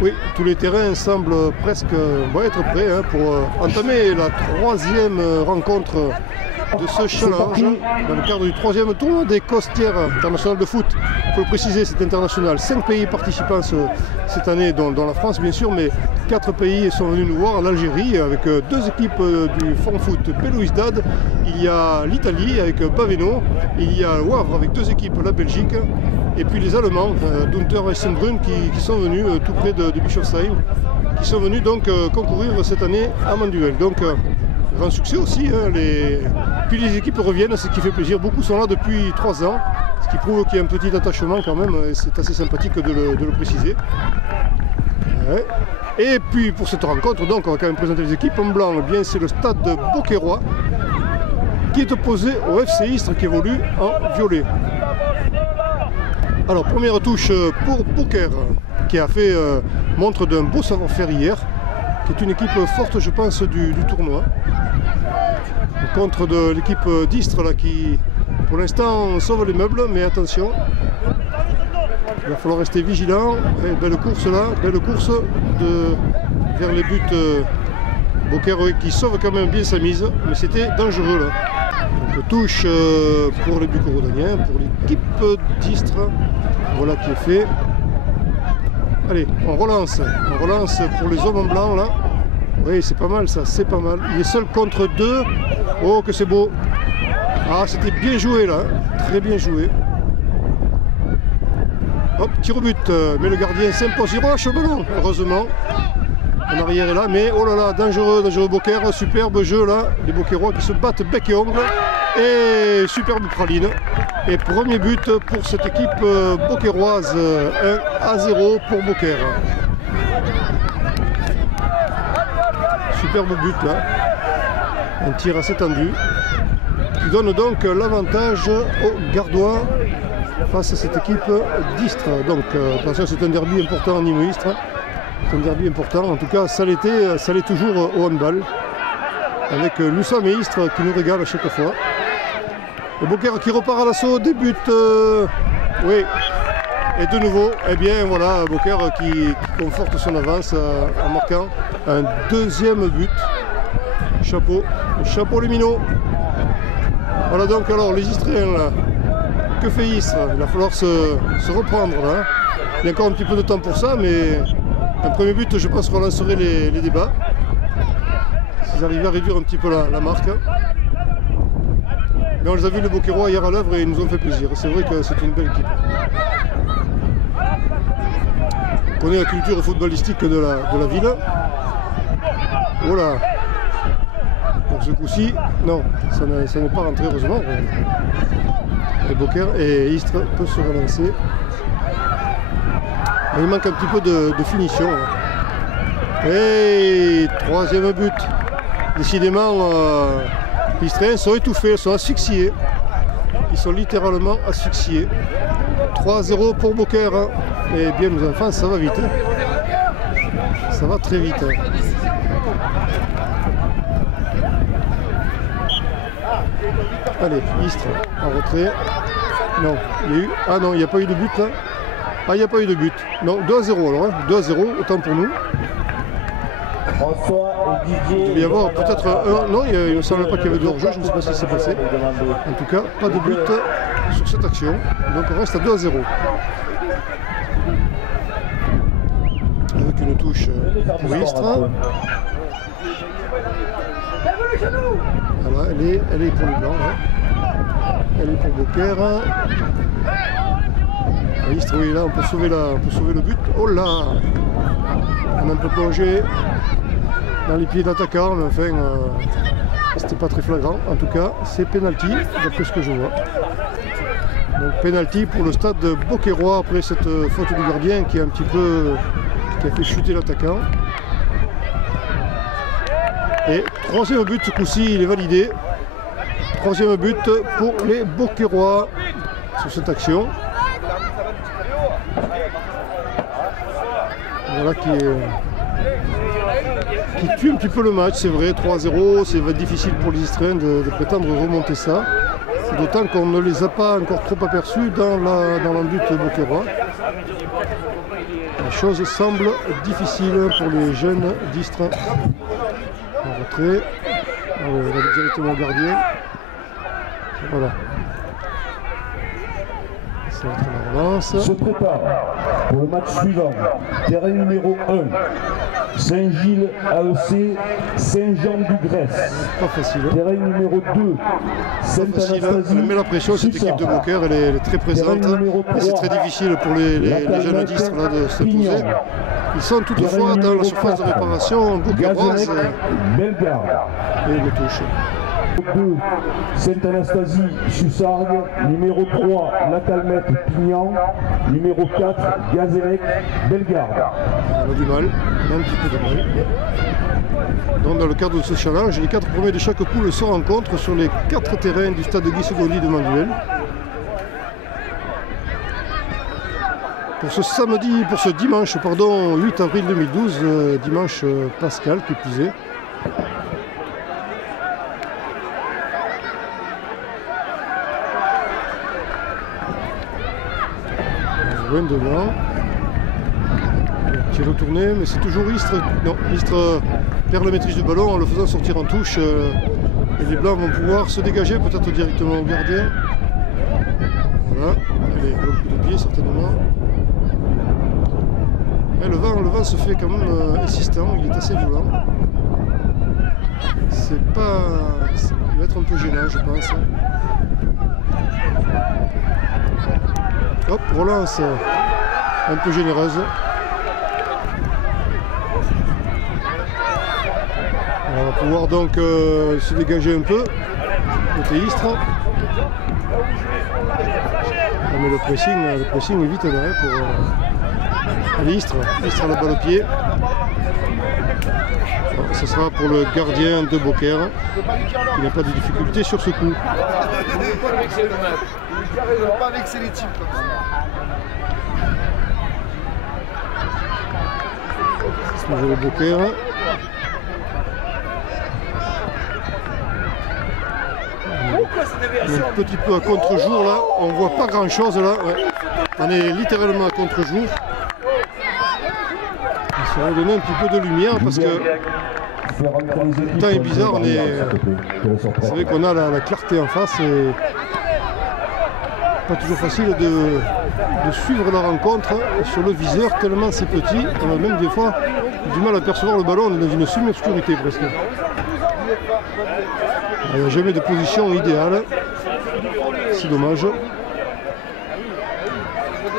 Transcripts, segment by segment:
Oui, tous les terrains semblent presque être prêts hein, pour entamer la troisième rencontre de ce challenge dans le cadre du troisième tournoi des Costières internationales de foot. Il faut le préciser, c'est international. 5 pays participants cette année, dont la France bien sûr, mais 4 pays sont venus nous voir, l'Algérie avec 2 équipes du Fond Foot Belouizdad, il y a l'Italie avec Baveno, il y a le Wavre avec 2 équipes, la Belgique, et puis les Allemands, Dunter et Sennbrunn qui sont venus tout près de Bischofsheim, qui sont venus donc concourir cette année à Manduel. Donc grand succès aussi, hein, puis les équipes reviennent, ce qui fait plaisir. Beaucoup sont là depuis 3 ans, ce qui prouve qu'il y a un petit attachement quand même, et c'est assez sympathique de le préciser. Ouais. Et puis pour cette rencontre, donc, on va quand même présenter les équipes. En blanc, eh bien c'est le stade de Beauquerrois qui est opposé au FC Istres qui évolue en violet. Alors première touche pour Beaucaire qui a fait montre d'un beau savoir-faire hier, qui est une équipe forte je pense du tournoi. Contre de l'équipe d'Istres là qui pour l'instant sauve les meubles, mais attention, il va falloir rester vigilant. Et belle course là, belle course vers les buts. Beaucaire qui sauve quand même bien sa mise, mais c'était dangereux là. Donc touche pour les Bucco-Rodaniens, pour l'équipe d'Istres, voilà qui est fait. Allez, on relance pour les hommes en blanc là. Oui, c'est pas mal ça, c'est pas mal. Il est seul contre 2. Oh, que c'est beau. Ah, c'était bien joué là, très bien joué. Hop, tir au but, mais le gardien s'impose, il relâche le ballon, heureusement. En arrière est là, mais oh là là, dangereux Beaucaire, superbe jeu là. Les Beaucairois qui se battent bec et ongle. Et superbe praline. Et premier but pour cette équipe beaucairoise, 1-0 pour Beaucaire. Superbe but là, un tir assez tendu qui donne donc l'avantage aux Gardois face à cette équipe d'Istres. Donc attention, c'est un derby important en Nîmes-Istres, c'est un derby important, en tout cas ça l'est toujours au handball, avec Lussam et Istres qui nous régalent à chaque fois. Le Beaucaire qui repart à l'assaut, débute, oui. Et de nouveau, eh bien voilà, Beaucaire qui conforte son avance en marquant un deuxième but. Chapeau les minots. Voilà donc alors les Istriens là. Que fait Istres? Il va falloir se reprendre là. Il y a encore un petit peu de temps pour ça, mais un premier but, je pense qu'on lancerait les débats. S'ils arrivaient à réduire un petit peu la marque. Mais on les a vus les Beaucairois hier à l'œuvre et ils nous ont fait plaisir. C'est vrai que c'est une belle équipe. On connaît la culture footballistique de la ville. Voilà. Donc ce coup-ci, non, ça n'est pas rentré heureusement. Et Beaucaire et Istres peut se relancer. Mais il manque un petit peu de finition. Et troisième but. Décidément, les Istriens sont étouffés, sont asphyxiés. Ils sont littéralement asphyxiés. 3-0 pour Beaucaire. Et bien mes enfants, ça va vite. Ça va très vite. Allez, Istres en retrait. Non, il y a eu. Ah non, il n'y a pas eu de but là. Ah, il n'y a pas eu de but. Non, 2-0 alors. Hein. 2-0, autant pour nous. Il devait y avoir peut-être un. Non, il ne me semble pas qu'il y avait de hors-jeu, je ne sais pas ce qui s'est passé. En tout cas, pas de but sur cette action. Donc on reste à 2-0. Avec une touche pour Istres. Voilà, elle est pour le blanc. Hein. Elle est pour Beaucaire. Istres, oui, là on peut sauver le but. Oh là, on a un peu plongé dans les pieds de l'attaquant, mais enfin c'était pas très flagrant. En tout cas, c'est penalty d'après ce que je vois. Donc penalty pour le stade de Beaucairois après cette faute du gardien qui a fait chuter l'attaquant. Et troisième but, ce coup-ci, il est validé. Troisième but pour les Beaucairois sur cette action. Voilà qui tue un petit peu le match, c'est vrai, 3-0, c'est difficile pour les Istriens de prétendre remonter ça. D'autant qu'on ne les a pas encore trop aperçus dans l'embut beaucairois. La chose semble difficile pour les jeunes d'Istres. En retrait. On va directement au gardien. Voilà. Ça va être la relance. Se prépare pour le match suivant. Terrain numéro 1. Saint-Gilles AEC Saint-Jean-du-Grèce. Pas facile. Terrain numéro 2. Sainte-Anastasie. Elle met la pression, cette équipe de Beaucaire, elle est très présente. Et c'est très difficile pour les jeunes d'Istres de se poser. Ils sont toutefois dans la surface de réparation beaucairoise. Et le touche. 2, Sainte-Anastasie, Sussargues, numéro 3, La Calmette, Pignan, numéro 4, Gazélec, Bellegarde. On a du mal, on a un petit peu de mal. Donc dans le cadre de ce challenge, les 4 premiers de chaque poule se rencontrent sur les 4 terrains du stade Guy Segondy de Manduel. Pour ce dimanche, 8 avril 2012, dimanche pascal qui plus est. Loin devant. Petit retourné, mais c'est toujours Istres. Non, Istres perd la maîtrise du ballon en le faisant sortir en touche. Et les Blancs vont pouvoir se dégager, peut-être directement au gardien. Voilà, allez, le coup de pied certainement. Et le vent se fait quand même insistant, il est assez violent. C'est pas. Il va être un peu gênant, je pense. Hop, relance un peu généreuse. On va pouvoir donc se dégager un peu côté Istres. Mais le pressing est vite derrière pour Istres. Istres a la balle au pied. Alors, ce sera pour le gardien de Beaucaire. Il n'a pas de difficulté sur ce coup. Pas vexer les types comme ça. Toujours le Beaucaire. Un petit peu à contre-jour là, on voit pas grand chose là. Ouais. On est littéralement à contre-jour. Ça va donner un petit peu de lumière parce que le temps est bizarre. C'est vrai qu'on a la clarté en face et pas toujours facile de suivre la rencontre sur le viseur tellement c'est petit. On a même des fois du mal à percevoir le ballon, on est dans une semi-obscurité presque. Il n'y a jamais de position idéale, c'est dommage.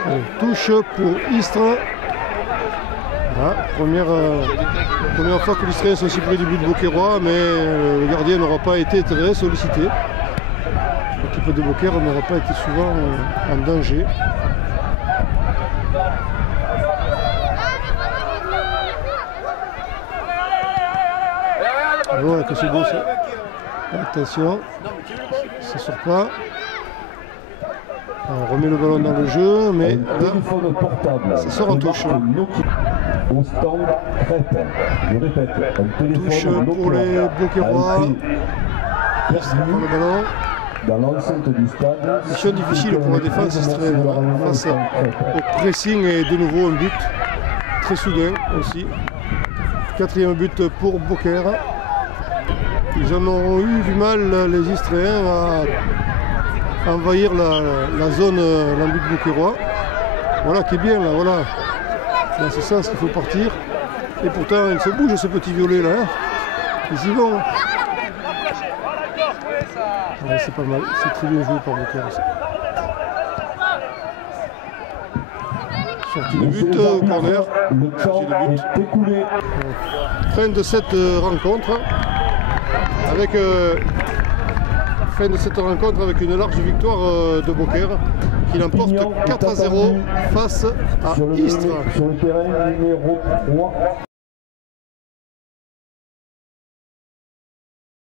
On touche pour Istres. Voilà, première fois que l'Istrien sont si près du but de Beaucairois, mais le gardien n'aura pas été très sollicité. L'équipe de Beaucaire n'aura pas été souvent en danger. Voilà que c'est beau ça. Attention, ça ne sort pas. On remet le ballon dans le jeu, mais là, ça sort en touche. Touche pour les Beaucairois. Le ballon. Dans l'enceinte du stade. Mission difficile pour la défense israélienne face au pressing et de nouveau un but très soudain aussi. 4e but pour Beaucaire. Ils en ont eu du mal les Istréens à envahir la zone l'embut beaucairois. Voilà qui est bien là, voilà. Dans ce sens qu'il faut partir. Et pourtant il se bouge ce petit violet là. Hein. Ils y vont. Ouais, c'est pas mal, c'est très bien joué par Beaucaire aussi. Sortie de but au corner. Sortie de but. Fin de cette rencontre. Avec avec une large victoire de Beaucaire qui l'emporte 4-0 face à Istres. Sur le terrain numéro 3.